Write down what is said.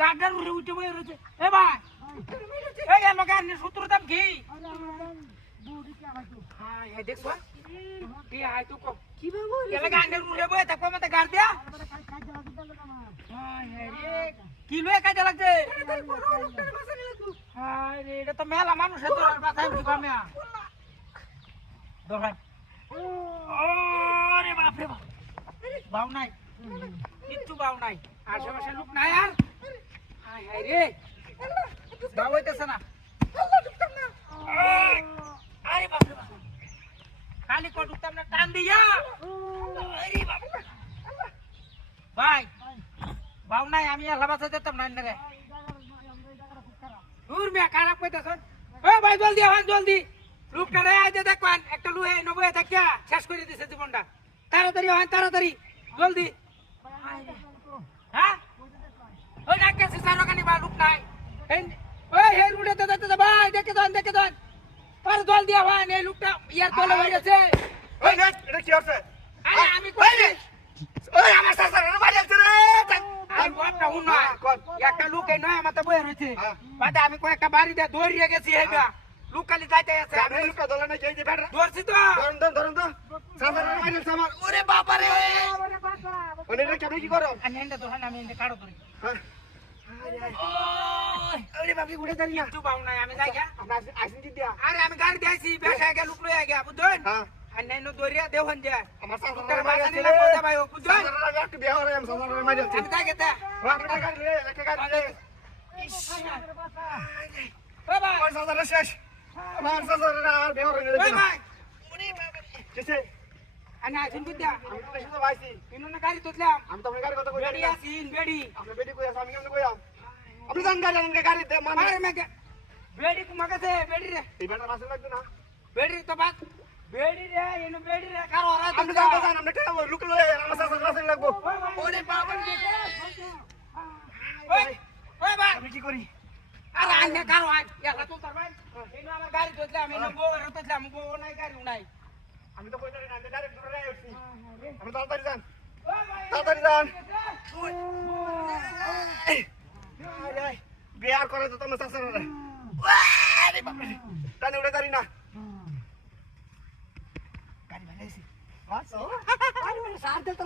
গার্ডার উঠে বয়ে রয়েছে এ ভাই এই গেল গান সূত্র দাম কি হ্যাঁ এই দেখো কি আই তো কি বাবু গেল গান্ডার উঠে বয়ে তাকো মতে গার দিয়া হ্যাঁ রে কি লয়ে কাজে লাগছে হ্যাঁ রে এটা তো মেলা মানুষ এত বাসায় কি কামিয়া দোকান ওরে বাপ রে বাপ বাউ নাই কিচ্ছু বাউ নাই আশেপাশে লোক নাই আর হাই হাই রে বাউ হইতেছে না আরে বাপ রে বাপ খালি কো ঢুকতাম না টান দিয়া আরে বাপ ভাই বাউ নাই আমি আল্লাহ বাঁচা যেতাম না রে দূর মিয়া খারাপ কইতাছন এ ভাই জলদি আওয়াজ জলদি লোকটা রে আইতে দেখবান একটা লুহে নবয়ে থাকিয়া শেষ করে দিছে জীবনটা তাড়াতাড়ি আওয়াজ তাড়াতাড়ি জলদি হ্যাঁ ওই নাকে সিসারো কানি বা লোক নাই ওই হে রুডেতে দেখতে ভাই দেখে দেন আর জলদি আওয়াজ এই লোকটা ইয়ার তলে হয়ে গেছে ওই না এটা কি হচ্ছে আরে আমি কই ওই আমার সাসারে মারি আছে রে আর কথা হুন না একটা লোক এই নয় মাথা বয়ে রয়েছে বাদে আমি কয়েকটা বাড়িতে দৌড়িয়ে গেছি হেগা লোক খালি যাইতে আছে আমি লুকা দলে না কেই যে বেটা দৌড়ছি তো ধরুন তো সাসারে মারি আছে আমার ওরে বাবা রে ওনে রে কেন কি করো আমি এন্ড তো আমি এন্ড কাড়ো করি হ্যাঁ আরে বাপরে উড়ে দাঁড়িয়ে না তুই বাউ নাই আমি যাই গা আমরা আসিন দি দিয়া আরে আমি গাড়ি দিয়েছি বেশা গেল লোক লয়ে গেল বুঝছেন হ্যাঁ আর নাইনো দৌড়িয়া দেওহন যা আমার তোর সাসারে মারি বাসা আছে নিলা কথা ভাই বুঝছেন সাসারে একটু বিয়া হরে আমি সাসারে মারি আছে আমি যাই গেতা একটা গাড়ি লে একটা গাড়ি লে ও ভাই ওই সাসারে শেষ আমার সাসারে আর বিয়া হরে ওই ভাই ওরে বাবা কিসে আনা শুন বুঝা আমি তো দেশে যাইছি কিনো না গাড়ি তুললাম আমি তো আপনার গাড়ি কথা কই বেড়ি আসিন বেড়ি আপনি বেডি কই আছে আমি কেমনে কইয়াম আপনি জান গাড়ি দে মানে আরে মেকে বেড়ি কুমাকাছে বেড়ি রে এই বেটা রাসে লাগবে না বেড়ি তো বাত বেড়ি রে এনো বেড়ি রে কারো আরা আপনি জান আমরা কেন লুক লয়ে আমার সাথে রাসে লাগবো ওরে বাবা ওই ওই ভাই আমি কি করি আরে আইনে কারো আই এলা তো তার ভাই এনো আমার গাড়ি তুললাম এনো গো তুললাম গো নাই গাড়ি নাই আমি তো কইতাছি না ডাইরেক্ট দূরে আইছি আমি তাড়াতাড়ি যান ওই ভাই তাড়াতাড়ি যান বিয়ার করে তো তোমার শাশুড়ি রে আরে বাবা টানে উড়ে দাঁড়ি না গাড়ি ভাগাইছি বাস আরে সার দে তো